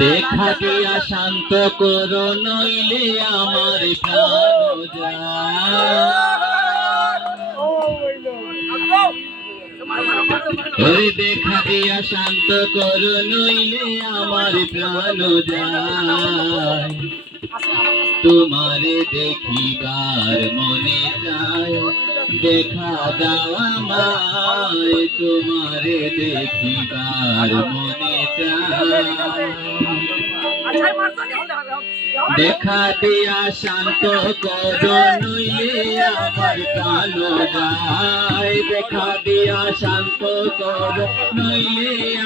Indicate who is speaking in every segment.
Speaker 1: দেখা দিয়া শান্ত করো নইলে আমার প্রাণ যায়। দেখা দিয়া শান্ত করো নইলে আমার প্রাণ যায়। তোমারে দেখিবার মনে চায়। দেখা দাও আমায়, তোমারে দেখিবার মনে দেখা দিয়া শান্ত করো নইলে আমার প্রাণ যায় দেখা দিয়া শান্ত করো নইলে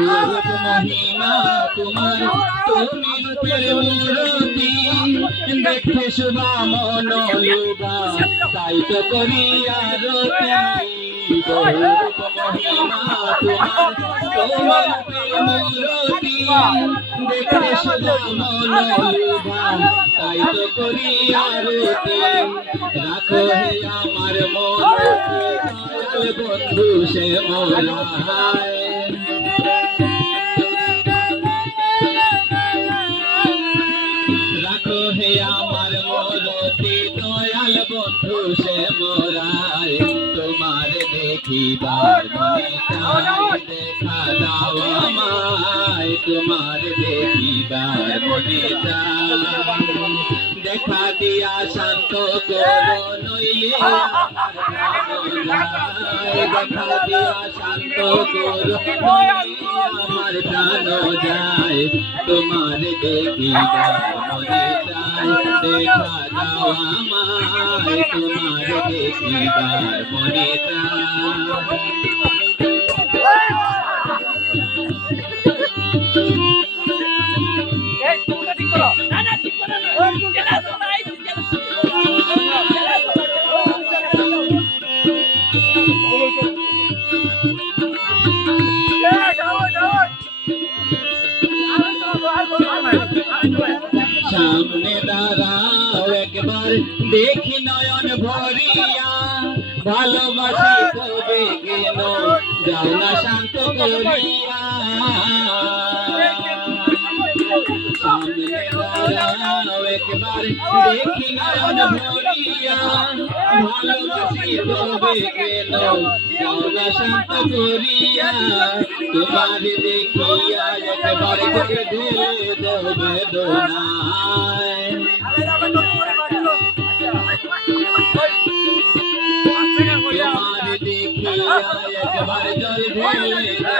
Speaker 1: তোমার বহুরূপ মহিমা তোমার তুমি মূরতি দেখতে শুভা মনোলুবা তাই তো করি আরতি বহুরূপ মহিমা তোমার তুমি রূপের মূরতি দেখতে শুভা মনোলুবা তাই তো করি আরতি রাখো হে আমার মন বন্ধু সে মোরায় বন্ধু সে মোরায় তোমার দেখিবার মনে চায় দেখা দাও আমায় তোমার দেখিবার মনে চায় দেখা দিয়া শান্ত করো নইলে। দেখা দিয়া শান্ত করো আমার প্রাণ যায় তোমার দেখিবার মনে চায় দেখা দাও আমায় তোমার দেখিবার মনে চায় সামনে দাঁড়াও, একবার দেখি নয়ন ভরিয়া। ভালোবাসি তবে গেল যাও না শান্ত করিয়া। সামনে দাঁড়াও, একবার দেখি নয়ন ভরিয়া। তোমার দেখিয়া একবার ঢেলে দেবে দোনায় তোমার দেখিয়া একবার জল দোনায়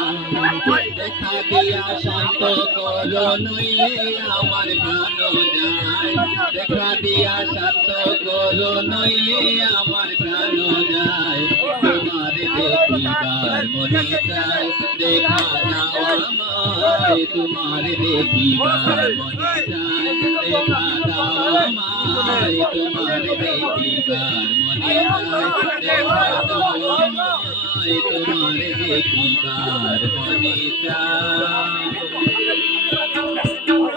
Speaker 1: দেখা দিয়া শান্ত করো আমার প্রাণ যায় দেখা দিয়া শান্ত করো নইলে আমার প্রাণ যায় তোমার দেখিবার মনে চায় দেখা দাও আমায় তোমার দেখিবার মনে চায় দেখা দাও আমায় তোমার দেখিবার মনে চায় আমায় তোমার দেখিবার মনে চায়